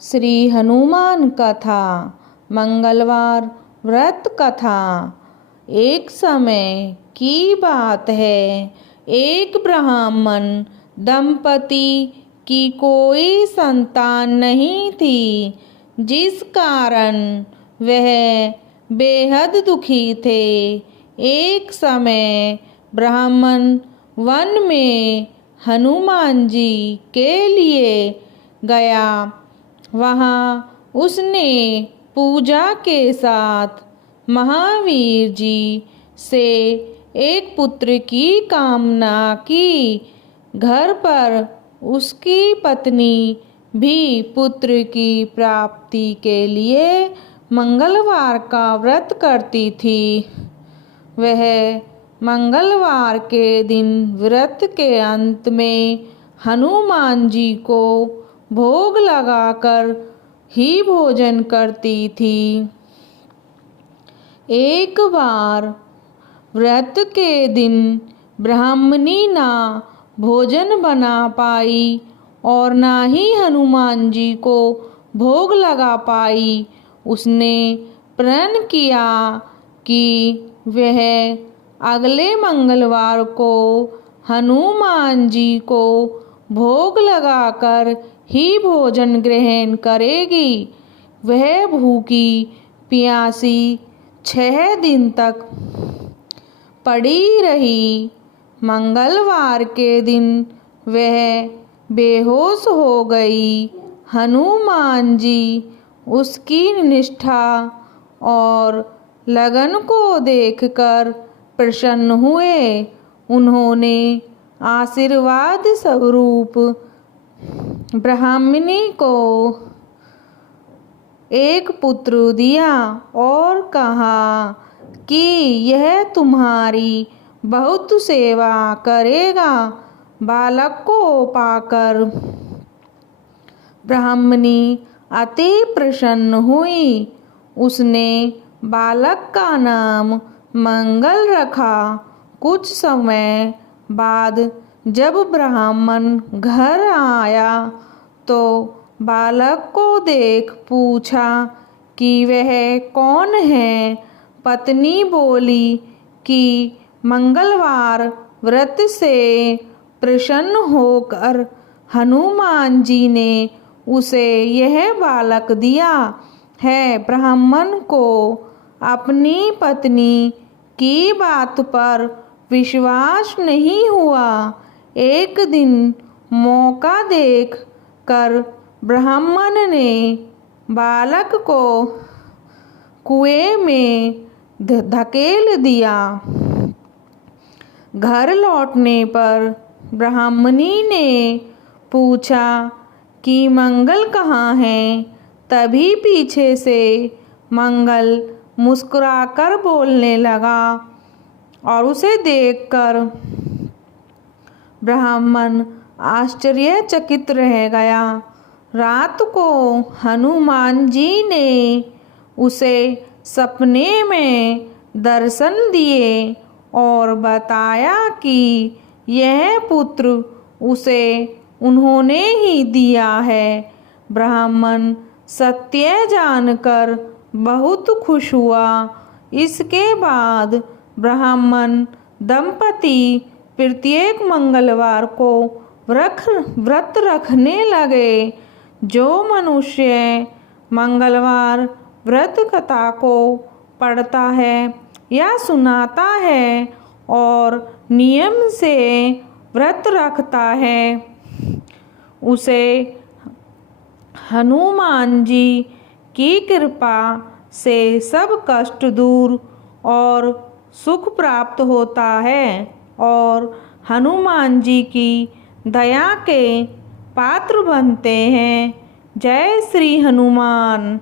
श्री हनुमान कथा मंगलवार व्रत कथा। एक समय की बात है, एक ब्राह्मण दंपति की कोई संतान नहीं थी, जिस कारण वह बेहद दुखी थे। एक समय ब्राह्मण वन में हनुमान जी के लिए गया। वहाँ उसने पूजा के साथ महावीर जी से एक पुत्र की कामना की। घर पर उसकी पत्नी भी पुत्र की प्राप्ति के लिए मंगलवार का व्रत करती थी। वह मंगलवार के दिन व्रत के अंत में हनुमान जी को भोग लगाकर ही भोजन करती थी। एक बार व्रत के दिन ब्राह्मणी ना भोजन बना पाई और ना ही हनुमान जी को भोग लगा पाई। उसने प्रण किया कि वह अगले मंगलवार को हनुमान जी को भोग लगाकर ही भोजन ग्रहण करेगी। वह भूखी प्यासी 6 दिन तक पड़ी रही। मंगलवार के दिन वह बेहोश हो गई। हनुमान जी उसकी निष्ठा और लगन को देखकर प्रसन्न हुए। उन्होंने आशीर्वाद स्वरूप ब्राह्मणी को एक पुत्र दिया और कहा कि यह तुम्हारी बहुत सेवा करेगा। बालक को पाकर ब्राह्मणी अति प्रसन्न हुई। उसने बालक का नाम मंगल रखा। कुछ समय बाद जब ब्राह्मण घर आया तो बालक को देख पूछा कि वह कौन है। पत्नी बोली कि मंगलवार व्रत से प्रसन्न होकर हनुमान जी ने उसे यह बालक दिया है। ब्राह्मण को अपनी पत्नी की बात पर विश्वास नहीं हुआ। एक दिन मौका देख कर ब्राह्मण ने बालक को कुएं में धकेल दिया। घर लौटने पर ब्राह्मणी ने पूछा कि मंगल कहाँ है। तभी पीछे से मंगल मुस्कुराकर बोलने लगा और उसे देखकर ब्राह्मण आश्चर्यचकित रह गया। रात को हनुमान जी ने उसे सपने में दर्शन दिए और बताया कि यह पुत्र उसे उन्होंने ही दिया है। ब्राह्मण सत्य जानकर बहुत खुश हुआ। इसके बाद ब्राह्मण दंपति प्रत्येक मंगलवार को व्रत रखने लगे। जो मनुष्य मंगलवार व्रत कथा को पढ़ता है या सुनाता है और नियम से व्रत रखता है, उसे हनुमान जी की कृपा से सब कष्ट दूर और सुख प्राप्त होता है और हनुमान जी की दया के पात्र बनते हैं। जय श्री हनुमान।